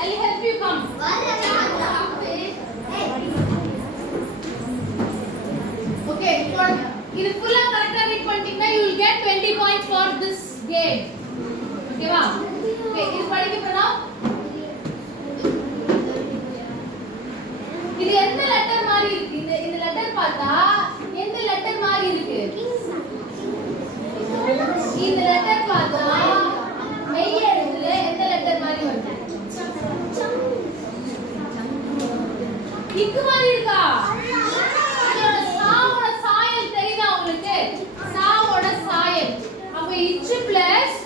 I'll help you come. Okay, for இது ஃபுல்லா கரெக்ட்டா ரீட் பண்ணிட்டீங்கன்னா you will get 20 points for this game. Okay வா? Okay, இது படிக்க போறோம். இது எந்த லெட்டர் மாதிரி இருக்கு? இந்த லெட்டர் பார்த்தா எந்த லெட்டர் மாதிரி இருக்கு? இந்த லெட்டர் பார்த்தா மெய் எழுத்துல எந்த லெட்டர் மாதிரி வருது? இக்கு மாதிரி இருக்கா? இதோட சாவோட சாயல் தெரியுதா உங்களுக்கு? சாவோட சாயல். அப்ப இச் பிளஸ்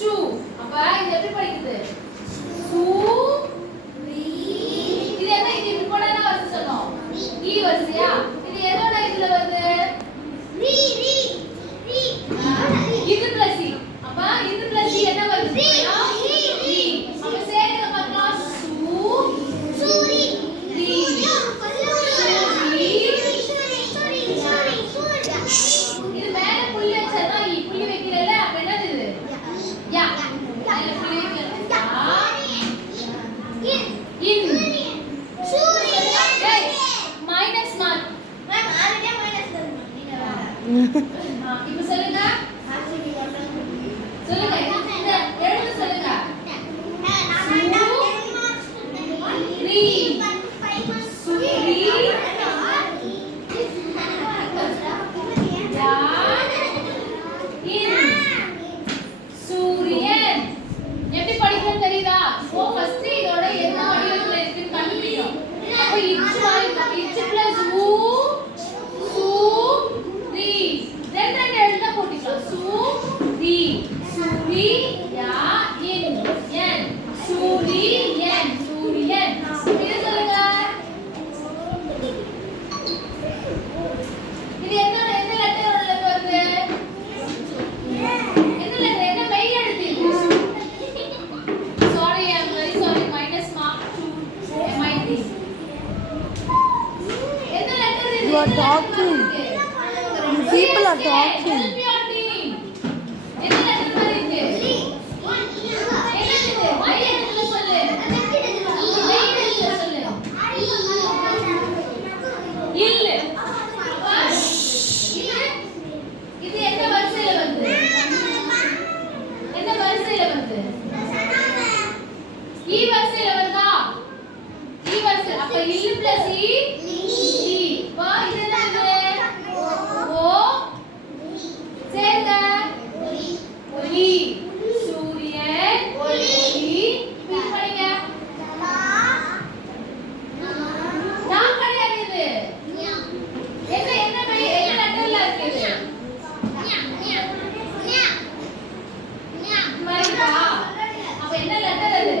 சு. அப்ப இது எப்படி படிக்குது? சு ரி. இது என்ன? இது இப்படி போட என்ன வரிசை சொன்னோம்? ஈ வரிசையா? இது எதோட இதுல வருது? ரி ரி ரி. இது பிளஸ் இ. அப்ப இது பிளஸ் இ என்ன வருது? ரி. அப்ப சேர்க்க பார்க்கலாம். சு ரி ரி. இது மேல புள்ளி வச்சா இ. புள்ளி வைக்கிறல அப்ப என்னது இது? யா. மேல புள்ளி வைக்கிறல. இன். சூரியன். Minus mark. Ma'am already minus பண்ணுங்க. இப்போ சொல்லுங்க. சொல்லுங்க. இந்த எழுத்து சொல்லுங்க. சூரி. சூரி. சூரியன். எப்படி படிக்கணும் தெரியுதா? ஓ ஃபர்ஸ்ட் இதோட என்ன வடிவத்துல இருக்குன்னு கண்டுபிடிக்கணும். அப்ப இச் பிளஸ் ஊ சு ரி. ரெண்டு எழுத போட்டுக்கலாம். சு ரி. சூரி யா இன் என். சூரியன். சூரியன். இது சொல்லுங்க. இது என்ன லெட்டரோட வருது? என்ன லெட்டர்? என்ன மெய் எழுத்து இது? Sorry, I'm very sorry. Minus mark to MIT. என்ன லெட்டர் இது? You are talking. You people are talking. Help your team. என்ன லெட்டர் மாதிரி இருக்கு? என்ன இது? மெய் எழுத்துல சொல்லு. மெய் எழுத்துல சொல்லு. இல்ல. இது என்ன வரிசையில வருது? என்ன வரிசையில வருது? ஈ வரிசையில வருதா? ஈ வரிசை. அப்ப இல் பிளஸ் ஈ ஈ. வா இது என்னது? ஓ சேர்ங்க. ஒளி. சூரியன். ஒளி. இது படிங்க. நான் கிடையாது இது. என்ன லெட்டர்ல இருக்கு இது? மரிக்கா. அப்ப என்ன லெட்டர் அது?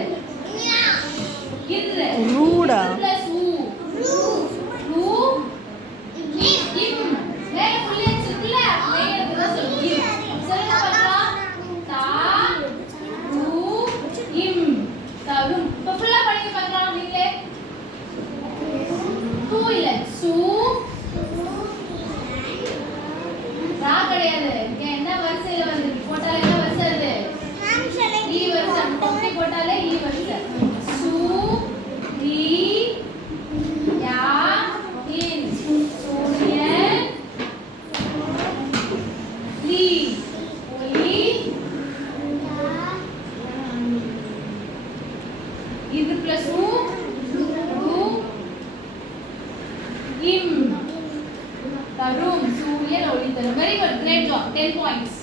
இரு. ரூடா. பிளஸ் ஊ. ரூ. இம். மேல புள்ளி வச்சிருக்குல? மேல இருக்குதா சொல்லு. சொல்லுங்க பார்க்கலாம். தா ரூ இம். தரும். இப்ப ஃபுல்லா படிங்க பார்க்கலாம் நீங்களே. தூ இல்ல. சு. ரா கிடையாது. இங்க என்ன வரிசையில வருது? போட்டாலே என்ன வரிசை அது? ஈ வரிசை. அப்படி போட்டாலே ஈ வரிசை. சு ரி யா இன். சூரியன். லி. ஒளி. இது பிளஸ் ஊ ரூ இம். தரும். சூரியன் ஒளி தரும். Very good. Great job. 10 points.